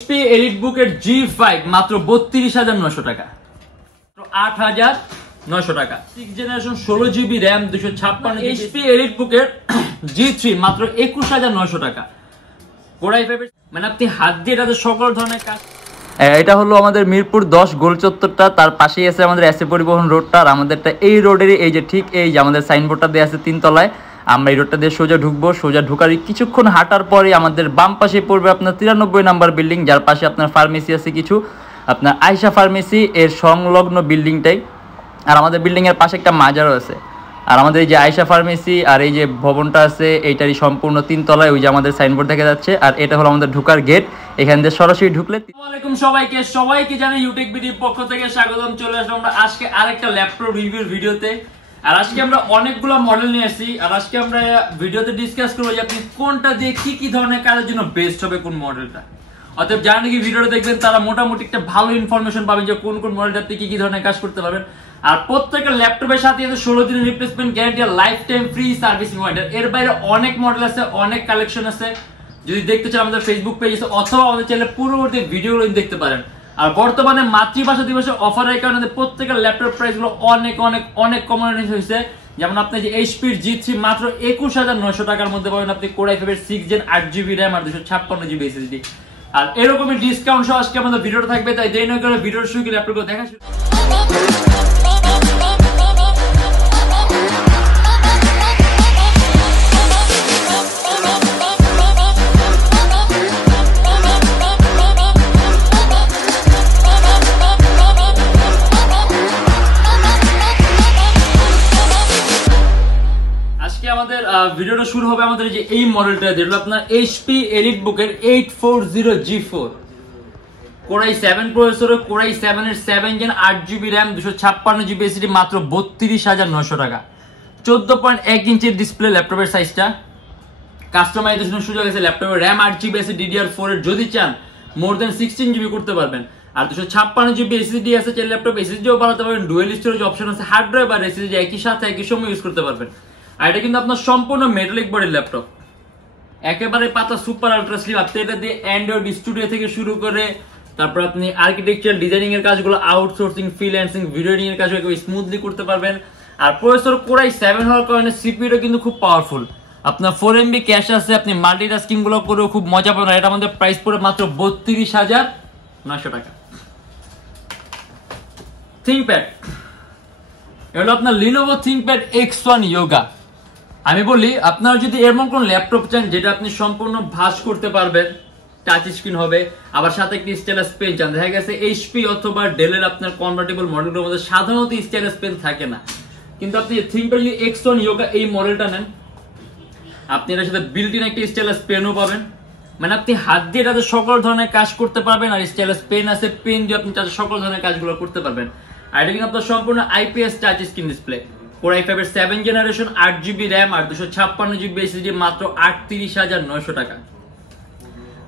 এলিটবুকের G5 মাত্র 32,900 টাকা, 8,900 টাকা। 6 generation 16GB RAM 256 HP এলিটবুকের G3 মাত্র 21,900 টাকা। কোরাই 5 মানে আপনি হাত দিয়ে এটাতে সকল ধরনের কাজ। এটা হলো আমাদের মিরপুর 10 গোল চত্বরটা, তার পাশেই আছে আমাদের এসএ পরিবহন রোডটা, আর আমাদেরটা এই রোডেরই এই যে ঠিক এই যে আমাদের সাইনবোর্ডটা দেওয়া আছে 3 তলায়। আমরা এই রোডটা দিয়ে সোজা ঢুকবো, সোজা ঢুকার কিছুক্ষণ হাঁটার পরে আমাদের বাম পাশে পড়বে আপনার 93 নাম্বার বিল্ডিং, যার পাশে আপনার ফার্মেসি আছে কিছু, আপনার আয়শা ফার্মেসি এর সংলগ্ন বিল্ডিংটাই। আর আমাদের বিল্ডিংয়ের পাশে একটা মাজারও আছে। আর আমাদের এই যে আয়শা ফার্মেসি আর এই যে ভবনটা আছে এইটারই সম্পূর্ণ 3 তলায়, ওই যে আমাদের সাইনবোর্ড দেখা যাচ্ছে। আর এটা হলো আমাদের ঢুকার গেট, এখান দিয়ে সরাসরি ঢুকলে। আসসালামু আলাইকুম সবাইকে জানাই ইউটেকবিডির পক্ষ থেকে স্বাগতম। চলে আসলাম আমরা আজকে আরেকটা ল্যাপটপ রিভিউর ভিডিওতে। আর আজকে আমরা অনেকগুলো মডেল নিয়ে আসছি, আর আজকে আমরা ভিডিওতে ডিসকাস করবো যে আপনি কোনটা দিয়ে কি ধরনের কাজের জন্য বেস্ট হবে কোন মডেলটা। অতএব যারা নাকি ভিডিওটা দেখবেন তারা মোটামুটি একটা ভালো ইনফরমেশন পাবেন যে কোন মডেলটা আপনি কি ধরনের কাজ করতে পারবেন। আর প্রত্যেকটা ল্যাপটপের সাথে আছে 16 দিনের রিপ্লেসমেন্ট গ্যারান্টি আর life time free servicing warranty. এর বাইরে অনেক মডেল আছে, অনেক কালেকশন আছে। যদি দেখতে চান আমাদের ফেসবুক পেজ আছে অথবা আমাদের চ্যানেলে পূর্ববর্তী ভিডিওগুলো দেখতে পারেন। আর বর্তমানে মাতৃভাষা দিবসের অফারের কারণে প্রত্যেকটা ল্যাপটপ প্রাইস গুলো অনেক কমন হয়েছে। যেমন আপনি যে এইচপির G3 মাত্র 21,900 টাকার মধ্যে পাবেন আপনি কোরাই 5 6 জেন 8GB RAM আর 256GB SSD। আর এরকমই ডিসকাউন্ট সহ আজকে আমাদের ভিডিওটা থাকবে, তাই দেরি না করে ভিডিওর শুরু করে ল্যাপটপগুলো দেখা শুরু। আমাদের ভিডিওটা শুরু হবে আমাদের যে এই মডেলটা, যেটা আপনার এইচপি এলিটবুকের 840G4 কোরাই 7 প্রসেসর, কোরাই 7 এর 7 gen 8GB RAM 256GB SSD মাত্র 32,900 টাকা। 14.1 ইঞ্চির ডিসপ্লে ল্যাপটপের সাইজটা। কাস্টমাইজেশন সুযোগ আছে ল্যাপটপের RAM 8GB SSD DDR4 এর যদি চান মোর দেন 16GB করতে পারবেন। আর 256GB SSD আছে, চাইলে ল্যাপটপ SSDও বাড়াতে পারবেন, ডুয়াল স্টোরেজ অপশন আছে, হার্ড ড্রাইভ আর SSD একই সাথে একই সময় ইউজ করতে পারবেন। আর এটা কিন্তু আপনার সম্পূর্ণ মেটালিক বডির ল্যাপটপ, একেবারে পাতা সুপার আলট্রা স্লিম। আপনি এটা দিয়ে অ্যান্ড্রয়েড স্টুডিও থেকে শুরু করে তারপর আপনি আর্কিটেকচার ডিজাইনিং এর কাজগুলো, আউটসোর্সিং, ফ্রিল্যান্সিং, ভিডিও এডিটিং এর কাজগুলো স্মুথলি করতে পারবেন। আর প্রসেসর কোরাই 7 হওয়ার কারণে সিপিইউটা কিন্তু খুব পাওয়ারফুল। আপনার 4MB ক্যাশ আছে, আপনি মাল্টিটাস্কিং গুলো করেও খুব মজা পাবেন। এটা আমাদের প্রাইস পড়ে মাত্র 32,900 টাকা। থিংকপ্যাড, এটা আপনার লিনোভো থিংকপ্যাড X1 Yoga। আমি বলি আপনারা যদি এমন কোন ল্যাপটপ চান যেটা আপনি সম্পূর্ণ ভাঁজ করতে পারবেন, টাচ স্ক্রিন হবে, আবার সাথে একটি স্টাইলাস পেন চান, দেখা গেছে এইচপি অথবা ডেলের আপনার কনভার্টেবল মডেলগুলোর মধ্যে সাধারণত স্টাইলাস পেন থাকে না, কিন্তু আপনি থিংকপ্যাড X1 Yoga এই মডেলটা নেন, আপনি এটার সাথে বিল্ট ইন একটি স্টাইলাস পেনও পাবেন। মানে আপনি হাত দিয়ে এটাতে সকল ধরনের কাজ করতে পারবেন। আর স্টাইলাস পেন আছে, পেন দিয়ে আপনি তাতে সকল ধরনের কাজগুলো করতে পারবেন। আর এটা কিন্তু আপনার সম্পূর্ণ IPS touch screen display, core i 5 এর 7 জেনারেশন 8GB RAM আর 256GB SSD মাত্র 38,900 টাকা।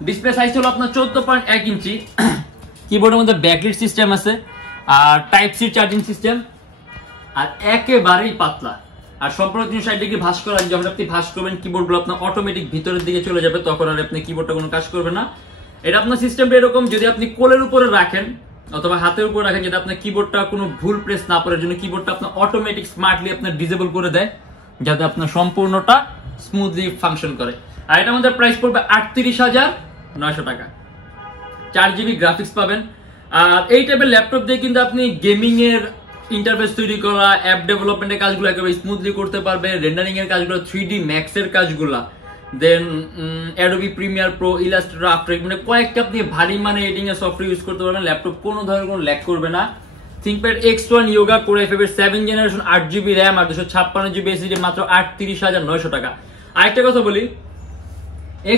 ডিসপ্লে সাইজ হলো আপনার 14.1 ইঞ্চি। কিবোর্ডের মধ্যে ব্যাকলিট সিস্টেম আছে আর টাইপ সি চার্জিং সিস্টেম, আর একেবারেই পাতলা। আর সম্পূর্ণ 360 ডিগ্রি ভাঁজ করা, যখন আপনি ভাঁজ করবেন কিবোর্ডগুলো আপনার অটোমেটিক ভিতরের দিকে চলে যাবে, তখন আর আপনি কিবোর্ডটা কোনো কাজ করবে না। এটা আপনার সিস্টেমটা এরকম, যদি আপনি কোলের উপরে রাখেন অথবা হাতের উপর রাখেন, যাতে আপনার কিবোর্ডটা কোনো ভুল প্রেস না পড়ার জন্য কিবোর্ডটা আপনার অটোমেটিক স্মার্টলি আপনার ডিসেবল করে দেয়, যাতে আপনার সম্পূর্ণটা স্মুথলি ফাংশন করে। আর এটা আমাদের প্রাইস পড়বে 38,900 টাকা। 4GB গ্রাফিক্স পাবেন। আর এই টাইপের ল্যাপটপ দিয়ে কিন্তু আপনি গেমিং এর ইন্টারফেস তৈরি করা, অ্যাপ ডেভেলপমেন্টের কাজগুলো একেবারে স্মুথলি করতে পারবেন, রেন্ডারিং এর কাজগুলো, 3D Max এর কাজগুলো, then Adobe Premiere Pro, Illustrator, After মানে কয়েকটা আপনি ভারী মানে এডিটিং এর সফটওয়্যার ইউজ করতে পারবেন। ল্যাপটপ কোনো ধরনের কোনো ল্যাগ করবে না। থিংকপ্যাড X1 Yoga কোরাই 5 এর 7 জেনারেশন 8GB RAM আর 256GB SSD মাত্র 38,900 টাকা। আরেকটা কথা বলি,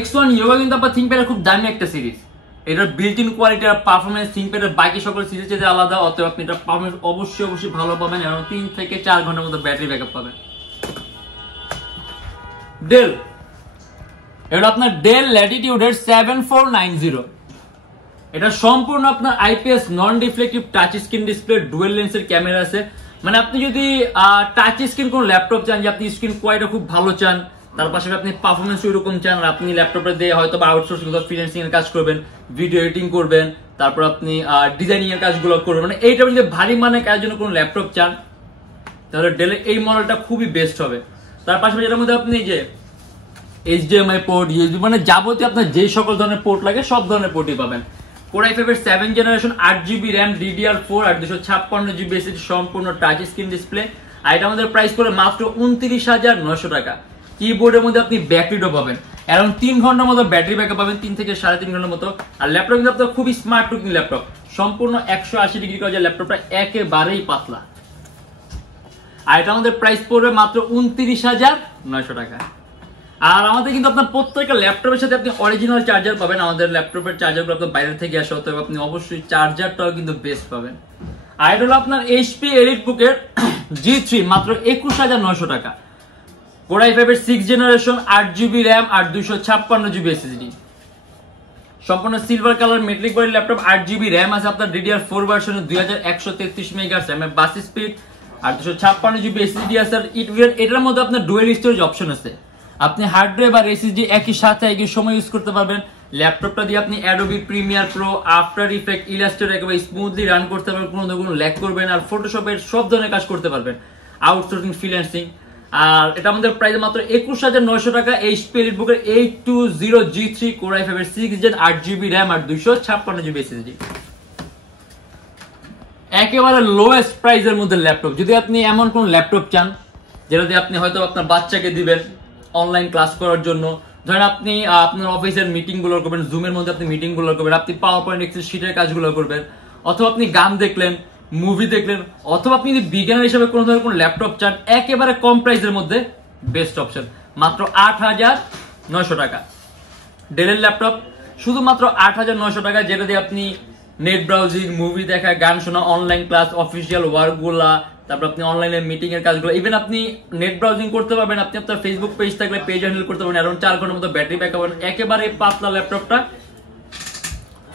X1 Yoga কিন্তু আপনার থিংকপ্যাডের খুব দামি একটা সিরিজ। এটার বিল্ট ইন কোয়ালিটি আর পারফরমেন্স থিংকপ্যাডের বাকি সকল সিরিজ থেকে আলাদা, অতএব আপনি এটা পারফরমেন্স অবশ্যই ভালো পাবেন এবং 3 থেকে 4 ঘন্টার মধ্যে ব্যাটারি ব্যাকআপ পাবেন। ডেল, এটা আপনার ডেল ল্যাটিটিউডের 7490। এটা সম্পূর্ণ আপনার IPS non reflective touch screen display, dual লেন্সের ক্যামেরা আছে। মানে আপনি যদি টাচ স্ক্রিন কোন ল্যাপটপ চান যে আপনি স্ক্রিন কোয়ালিটি খুব ভালো চান, তার পাশাপাশি আপনি পারফরমেন্স ওইরকম চান, আপনি ল্যাপটপে দিয়ে হয়তো বা আউটসোর্সিং অথবা ফ্রিল্যান্সিং এর কাজ করবেন, ভিডিও এডিটিং করবেন, তারপর আপনি ডিজাইনিং এর কাজগুলো করবেন, মানে এইটা যদি ভারী মানে কাজের জন্য কোনো ল্যাপটপ চান তাহলে ডেলের এই মডেলটা খুবই বেস্ট হবে। তার পাশাপাশি এর মধ্যে আপনি যে HDMI পোর্ট, USB মানে যাবতীয় আপনার যে সকল ধরনের পোর্ট লাগে সব ধরনের পোর্টই পাবেন। Core i5 এর 7 জেনারেশন 8GB RAM DDR4 আর 256GB SSD সম্পূর্ণ টাচ স্ক্রিন ডিসপ্লে। আর এটা আমাদের প্রাইস করে মাত্র 29,900 টাকা। কিবোর্ডের মধ্যে আপনি ব্যাটারিও পাবেন, অ্যারাউন্ড 3 ঘন্টার মতো ব্যাটারি ব্যাকআপ পাবেন, 3 থেকে 3.5 ঘন্টার মতো। আর ল্যাপটপ কিন্তু আপনার খুবই স্মার্ট লুকিং ল্যাপটপ, সম্পূর্ণ 180 ডিগ্রি কাজ, ল্যাপটপটা একেবারেই পাতলা। আর এটা আমাদের প্রাইস পড়বে মাত্র 29,900 টাকা। আর আমাদের কিন্তু আপনার প্রত্যেকটা ল্যাপটপের সাথে আপনি অরিজিনাল চার্জার পাবেন। আমাদের ল্যাপটপের চার্জারগুলো আপনার বাইরে থেকে আসা হতে হবে, আপনি অবশ্যই চার্জারটাও কিন্তু বেস্ট পাবেন। আর এটা হলো আপনার HP এলিটবুকের G3 মাত্র 21,900 টাকা। Core i5 এর 6 জেনারেশন 8GB RAM আর 256GB SSD, সম্পূর্ণ silver colour metallic body laptop. 8GB RAM আছে আপনার DDR4 ভার্সনে, 2133 মেগাহার্টজ RAM এর বাস স্পিড আর 256GB SSD আছে। আর এটার মধ্যে আপনার ডুয়েল স্টোরেজ অপশন আছে, আপনি হার্ড ড্রাইভ আর SSD একই সাথে একই সময় ইউজ করতে পারবেন। ল্যাপটপটা দিয়ে আপনি Adobe Premiere pro, after effect, Illustrator একেবারে স্মুথলি রান করতে পারবেন, কোনো ল্যাগ করবেন। আর ফটোশপের সব ধরনের কাজ করতে পারবেন, আউটসোর্সিং, ফ্রিল্যান্সিং। আর এটা আমাদের প্রাইস মাত্র 21,900 টাকা। HP এলিটবুকের 820G3 Core i5 এর 6 জেন 8GB RAM আর 256GB SSD, একেবারে লোয়েস্ট প্রাইসের মধ্যে ল্যাপটপ। যদি আপনি এমন কোন ল্যাপটপ চান যেটা দিয়ে আপনি হয়তো আপনার বাচ্চাকে দিবেন অনলাইন ক্লাস করার জন্য, ধরেন আপনি আপনার অফিসের মিটিং গুলো করবেন, জুমের মধ্যে আপনি মিটিং গুলো করবেন, আপনি পাওয়ার পয়েন্ট, এক্সেল শিটের কাজগুলো করবেন, অথবা আপনি গান দেখলেন, মুভি দেখলেন, অথবা আপনি যদি বিজ্ঞানের হিসাবে কোনো ধরনের কোনো ল্যাপটপ চান, একেবারে কম প্রাইসের মধ্যে বেস্ট অপশন মাত্র 8,900 টাকা। ডেলের ল্যাপটপ শুধুমাত্র 8,900 টাকা, যেটা দিয়ে আপনি নেট ব্রাউজিং, মুভি দেখা, গান শোনা, অনলাইন ক্লাস, অফিসিয়াল ওয়ার্ক গুলা, তারপর আপনি অনলাইনে মিটিং এর কাজগুলো, ইভেন আপনি নেট ব্রাউজিং করতে পারবেন, আপনি আপনার ফেসবুক পেজ থাকলে পেজ হ্যান্ডেল করতে পারবেন, অ্যারাউন্ড 4 ঘন্টার মতো ব্যাটারি ব্যাকআপ পাবেন। একেবারে পাতলা ল্যাপটপটা,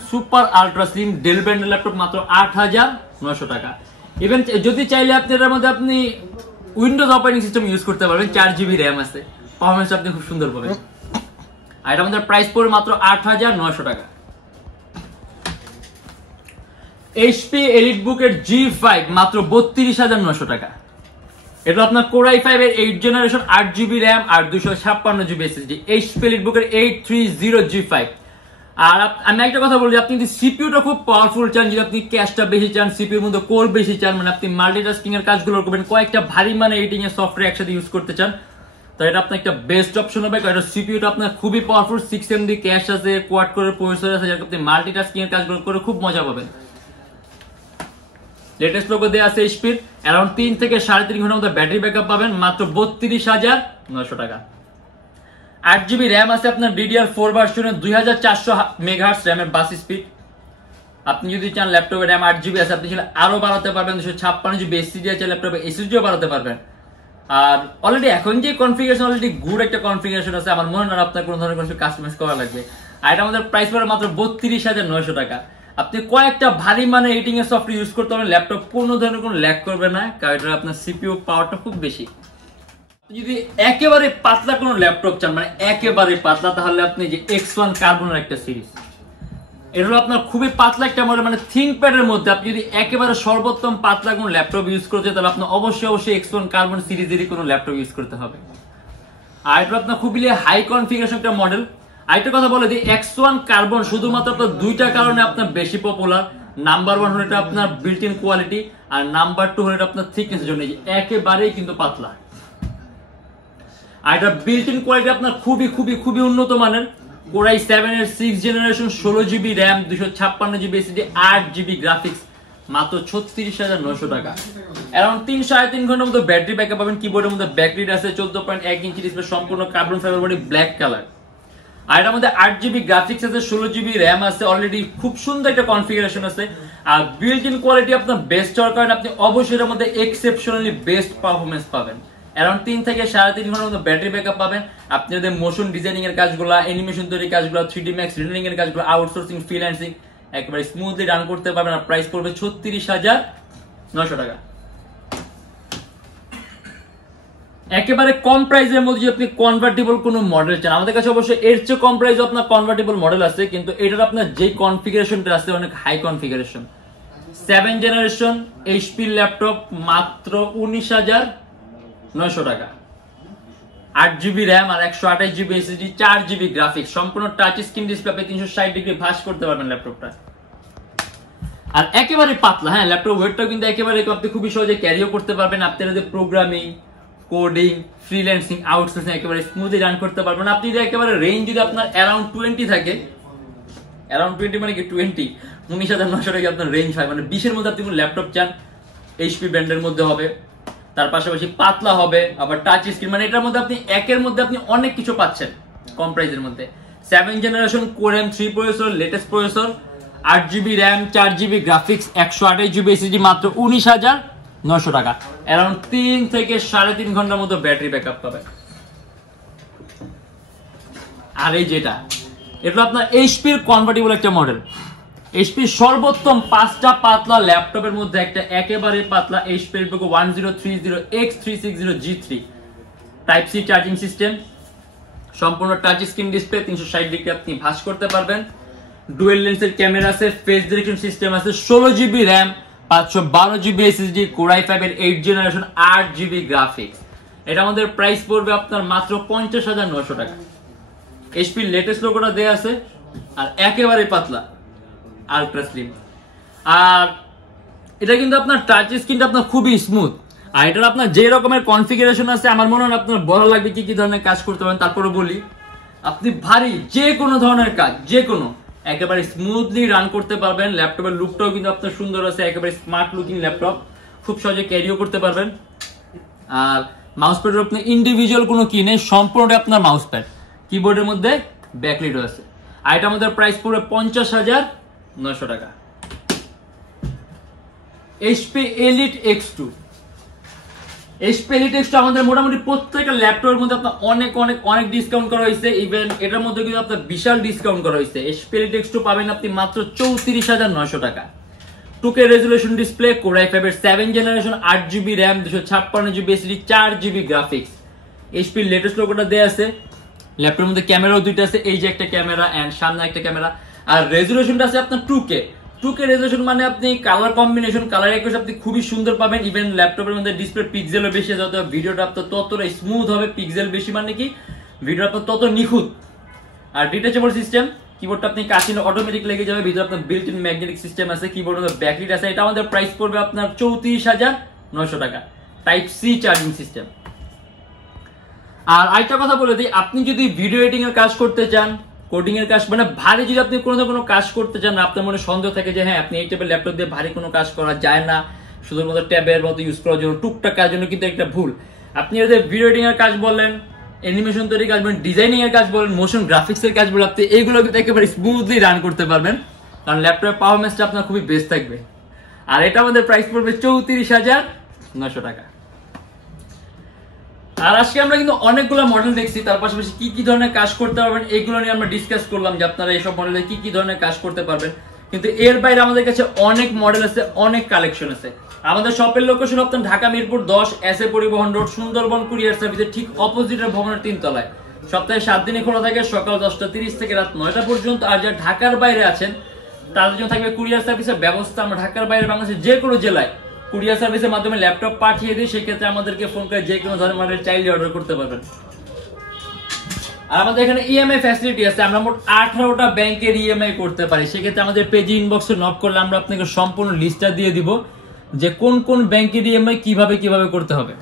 সুপার আলট্রা স্লিম ডেল ব্র্যান্ডের ল্যাপটপ মাত্র 8,900 টাকা। ইভেন যদি চাইলে আপনি এর মধ্যে আপনি উইন্ডোজ অপারেটিং সিস্টেম ইউজ করতে পারবেন, 4GB RAM আছে, পারফরম্যান্স আপনি খুব সুন্দর পাবেন। আর এটা আমাদের প্রাইস পড়বে মাত্র 8,900 টাকা। HP এলিটবুকের G5 মাত্র 32,900 টাকা। এটা আপনার Core i5 এর 8 জেনারেশন 8GB RAM আর 256GB SSD, HP এলিটবুকের 830G5। আর আমি একটা কথা বলি, আপনি যদি সিপিইউটা খুব পাওয়ারফুল চান, যদি আপনি ক্যাশটা বেশি চান, সিপিইউর মধ্যে কোর বেশি চান, মানে আপনি মাল্টিটাস্কিং এর কাজগুলো করবেন, কয়েকটা ভারী মানে এডিটিং এর সফটওয়্যার একসাথে ইউজ করতে চান, তো এটা আপনার একটা বেস্ট অপশন হবে। কারণ সিপিইউটা আপনার খুবই পাওয়ারফুল, 6MB ক্যাশ আছে, কোয়াড কোরের প্রসেসর আছে, যাতে আপনি মাল্টিটাস্কিং এর কাজগুলো করে খুব মজা পাবেন। লেটেস্ট লোগো দেয়া আছে HP, অ্যারাউন্ড 3 থেকে 3.5 ঘন্টার মতো ব্যাটারি ব্যাকআপ পাবেন, মাত্র 32,900 টাকা। 8GB RAM আছে আপনার DDR4 ভার্সনে, 2400 মেগাহার্টজ RAM এর বাস স্পিড। আপনি যদি চান ল্যাপটপে RAM 8GB আছে, আপনি চাইলে আরো বাড়াতে পারবেন, 256GB SSD আছে, ল্যাপটপে SSDও বাড়াতে পারবেন। আর অলরেডি এখন যে কনফিগারেশন, অলরেডি গুড একটা কনফিগারেশন আছে, আমার মনে হয় আপনার কোনো ধরনের কোনো কাস্টমাইজ করা লাগবে। আর এটা আমাদের প্রাইস পড়ে মাত্র 32,900 টাকা। আপনি কয়েকটা ভারী মানে এডিটিং এর সফটওয়্যার ইউজ করতে পারবেন, ল্যাপটপ কোনো ধরনের কোনো ল্যাগ করবে না, কারণ এটা আপনার সিপিইউ পাওয়ারটা খুব বেশি। যদি একেবারে পাতলা কোনো ল্যাপটপ চান, মানে একেবারে পাতলা, তাহলে আপনি যে X1 কার্বনের একটা সিরিজ, এটা হলো আপনার খুবই পাতলা একটা মডেল, মানে থিংকপ্যাডের মধ্যে আপনি যদি একেবারে সর্বোত্তম পাতলা কোনো ল্যাপটপ ইউজ করতে, তাহলে আপনার অবশ্যই X1 কার্বন সিরিজেরই কোনো ল্যাপটপ ইউজ করতে হবে। আর এটা আপনার খুবই হাই কনফিগারেশন একটা মডেল। আরেকটা কথা বলে দিই, X1 কার্বন শুধুমাত্র আপনার দুইটা কারণে আপনার বেশি পপুলার। নাম্বার 1 হলো এটা আপনার বিল্ট ইন কোয়ালিটি, আর নাম্বার 2 হলো এটা আপনার থিকনেসের জন্য, একেবারেই কিন্তু পাতলা। আর এটা বিল্ট ইন কোয়ালিটি আপনার খুবই খুবই খুবই উন্নত মানের। Core i7 এর 6 generation 16GB RAM 256GB SSD 8GB graphics, মাত্র 36,900 টাকা। অ্যারাউন্ড 3.5 ঘন্টার মতো ব্যাটারি ব্যাকআপ পাবেন। কিবোর্ডের মধ্যে ব্যাকলিট আছে, 14.1 ইঞ্চি ডিসপ্লে, সম্পূর্ণ carbon fiber body, black colour. আর এটার মধ্যে 8GB গ্রাফিক্স আছে, 16GB RAM আছে, অলরেডি খুব সুন্দর একটা কনফিগারেশন আছে। আর বিল্ট ইন কোয়ালিটি আপনার বেস্ট হওয়ার কারণে আপনি অবশ্যই এর মধ্যে এক্সেপশনালি বেস্ট পারফরম্যান্স পাবেন। অ্যারাউন্ড 3 থেকে 3.5 ঘন্টার মতো ব্যাটারি ব্যাকআপ পাবেন। আপনি যদি মোশন ডিজাইনিং এর কাজগুলো, অ্যানিমেশন তৈরির কাজগুলো, 3D Max রেন্ডারিং এর কাজগুলো, আউটসোর্সিং, ফ্রিল্যান্সিং একেবারে স্মুথলি রান করতে পারবেন। আর প্রাইস পড়বে 36,900 টাকা। একেবারে কম প্রাইসের মধ্যে যদি আপনি কনভার্টেবল কোনো মডেল চান, আমাদের কাছে অবশ্যই এর চেয়ে কম প্রাইসে আপনার কনভার্টেবল মডেল আছে, কিন্তু এটার আপনার যে কনফিগারেশনটা আছে অনেক high configuration. 7 generation HP laptop মাত্র 19,900 টাকা। 8GB র্যাম আর 128GB এসএসডি, 4GB গ্রাফিক্স, সম্পূর্ণ টাচ স্ক্রিন ডিসপ্লে, 360 ডিগ্রি ভাঁজ করতে পারবেন ল্যাপটপটা। আর একেবারে পাতলা, হ্যাঁ ল্যাপটপ ওয়েটটাও কিন্তু একেবারে আপনি খুবই সহজে ক্যারিও করতে পারবেন। আপনারা যে প্রোগ্রামিং, কোডিং, ফ্রিল্যান্সিং, আউটসোর্সিং একেবারে স্মুথলি রান করতে পারবেন। আপনি যদি একেবারে রেঞ্জ যদি আপনার অ্যারাউন্ড 20 থাকে, অ্যারাউন্ড 20 মানে কি 20, 19,900 টাকা আপনার রেঞ্জ হয়, মানে 20 এর মধ্যে আপনি কোনো ল্যাপটপ চান এইচপি ব্র্যান্ডের মধ্যে হবে, তার পাশাপাশি পাতলা হবে, আবার টাচ স্ক্রিন, মানে এটার মধ্যে আপনি একের মধ্যে আপনি অনেক কিছু পাচ্ছেন কম প্রাইসের মধ্যে। 7 generation core M3 processor, latest processor, 8GB RAM, 4GB graphics, 128GB SSD, মাত্র 19,900 টাকা। অ্যারাউন্ড 3 থেকে 3.5 ঘন্টার মতো ব্যাটারি ব্যাকআপ পাবে। আর এই যেটা, এটা আপনার এইচপির কনভার্টেবল একটা মডেল। এইচপির সর্বোত্তম 5টা পাতলা ল্যাপটপের মধ্যে একটা একেবারে পাতলা HP 1030X360G3 type C charging system, সম্পূর্ণ টাচ স্ক্রিন ডিসপ্লে, 360 ডিগ্রি আপনি ভাঁজ করতে পারবেন। ডুয়েল লেন্সের ক্যামেরা আছে, ফেস ডিটেকশন সিস্টেম আছে, 16GB RAM, 512GB SSD, core i5 এর 8 জেনারেশন, 8GB গ্রাফিক্স। এটা আমাদের প্রাইস পড়বে আপনার মাত্র 50,900 টাকা। এইচপির লেটেস্ট লোগোটা দেয়া আছে, আর একেবারে পাতলা, আলট্রা স্লিম। আর এটা কিন্তু আপনার টাচ স্ক্রিনটা আপনার খুবই স্মুথ। আর এটার আপনার যে রকমের কনফিগারেশন আছে, আমার মনে হয় আপনার বলা লাগবে কি কি ধরনের কাজ করতে পারেন। তারপরে বলি, আপনি ভারী যে কোনো ধরনের কাজ, যে কোনো একেবারে স্মুথলি রান করতে পারবেন। ল্যাপটপের লুকটাও কিন্তু আপনার সুন্দর আছে, একেবারে স্মার্ট লুকিং ল্যাপটপ, খুব সহজে ক্যারিও করতে পারবেন। আর মাউস প্যাডের আপনি ইন্ডিভিজুয়াল কোনো কি নেই, সম্পূর্ণ আপনার মাউস প্যাড, কিবোর্ডের মধ্যে ব্যাকলাইটও আছে। আর এটা আমাদের প্রাইস পড়বে 50,900 টাকা। HP elite X2, HP elite X2 আমাদের মোটামুটি প্রত্যেকটা ল্যাপটপের মধ্যে আপনার অনেক অনেক অনেক ডিসকাউন্ট করা হয়েছে। ইভেন এটার মধ্যে কিন্তু আপনার বিশাল ডিসকাউন্ট করা হয়েছে। এইচপি এলিট X2 পাবেন আপনি মাত্র 34,900 টাকা। 2K resolution display, core i5 এর 7 generation, 8GB RAM, 256GB SSD, 4GB graphics. HP latest লোগোটা দেয়া আছে। ল্যাপটপের মধ্যে ক্যামেরাও দুইটা আছে, এই যে একটা ক্যামেরা এন্ড সামনে একটা ক্যামেরা। আর রেজুলেশনটা আছে আপনার 2K রেজুলেশন, মানে আপনি কালার কম্বিনেশন, কালার অ্যাকুরেসি আপনি খুবই সুন্দর পাবেন। ইভেন ল্যাপটপের মধ্যে ডিসপ্লে পিক্সেলও বেশি, যত ভিডিওটা আপনার ততটা স্মুথ হবে। পিক্সেল বেশি মানে কি ভিডিও আপনার তত নিখুঁত। আর ডিটাচেবল সিস্টেম, কিবোর্ডটা আপনি কাচিলে অটোমেটিক লেগে যাবে। ভিতরে আপনার বিল্ট ইন ম্যাগনেটিক সিস্টেম আছে, কিবোর্ডের ব্যাকলাইট আছে। এটা আমাদের প্রাইস পড়বে আপনার 34,900 টাকা। Type C charging system. আর আরেকটা কথা বলে দিই, আপনি যদি ভিডিও এডিটিং এর কাজ করতে চান, কোডিং এর কাজ, মানে ভারী যদি আপনি কোনো কাজ করতে চান, আপনার মনে সন্দেহ থাকে যে হ্যাঁ আপনি এই টাইপের ল্যাপটপ দিয়ে ভারী কোনো কাজ করা যায় না, শুধুমাত্র ট্যাবের মতো ইউজ করার জন্য, টুকটাক কাজের জন্য, কিন্তু একটা ভুল। আপনি যদি ভিডিও এডিটিং এর কাজ বলেন, অ্যানিমেশন তৈরির কাজ বলেন, ডিজাইনিং এর কাজ বলেন, মোশন গ্রাফিক্স এর কাজ বলেন, আপনি এইগুলো কিন্তু একেবারে স্মুথলি রান করতে পারবেন, কারণ ল্যাপটপের পারফরম্যান্সটা আপনার খুবই বেস্ট থাকবে। আর এটা আমাদের প্রাইস পড়বে 34,900 টাকা। আর আজকে আমরা কিন্তু অনেকগুলো মডেল দেখছি, তার পাশাপাশি কি কি ধরনের কাজ করতে পারবেন এগুলো নিয়ে আমরা ডিসকাস করলাম, যে আপনারা এইসব মডেলে কি কি ধরনের কাজ করতে পারবেন। কিন্তু এর বাইরে আমাদের কাছে অনেক মডেল আছে, অনেক কালেকশন আছে। আমাদের শপের লোকেশন আপনার ঢাকা মিরপুর 10 এস এ পরিবহন রোড, সুন্দরবন কুরিয়ার সার্ভিসের ঠিক অপোজিটের ভবনের 3 তলায়। সপ্তাহে 7 দিনই খোলা থাকে, সকাল 10:30 থেকে রাত 9টা পর্যন্ত। আর যারা ঢাকার বাইরে আছেন তাদের জন্য থাকবে কুরিয়ার সার্ভিসের ব্যবস্থা। আমরা ঢাকার বাইরে বাংলাদেশের যে কোনো জেলায় কুরিয়ার সার্ভিসের মাধ্যমে ল্যাপটপ পাঠিয়ে দিই, সেক্ষেত্রে আমাদেরকে ফোন করে যে কোনো ধরনের মডেল চাইলে অর্ডার করতে পারবেন। আর আমাদের এখানে ইএমআই ফ্যাসিলিটি আছে, আমরা মোট 18টা ব্যাংকের ইএমআই করতে পারি। সেক্ষেত্রে আমাদের পেজে ইনবক্সে নক করলে আমরা আপনাকে সম্পূর্ণ লিস্টটা দিয়ে দিব যে কোন কোন ব্যাংকের ইএমআই কিভাবে করতে হবে।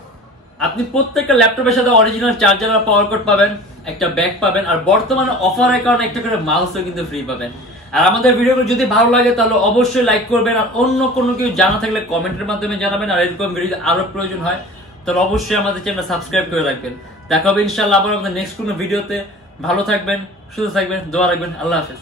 আপনি প্রত্যেকটা ল্যাপটপের সাথে অরিজিনাল চার্জার আর পাওয়ার কোড পাবেন, একটা ব্যাগ পাবেন, আর বর্তমানে অফারের কারণে একটা করে মাউসও কিন্তু ফ্রি পাবেন। আর আমাদের ভিডিওগুলো যদি ভালো লাগে তাহলে অবশ্যই লাইক করবেন, আর অন্য কোনো কিছু জানা থাকলে কমেন্টের মাধ্যমে জানাবেন। আর এরকম ভিডিও আরো প্রয়োজন হয় তাহলে অবশ্যই আমাদের চ্যানেল সাবস্ক্রাইব করে রাখবেন। দেখা হবে ইনশাআল্লাহ আবার আমাদের নেক্সট কোনো ভিডিওতে। ভালো থাকবেন, সুস্থ থাকবেন, দোয়া রাখবেন। আল্লাহ হাফেজ।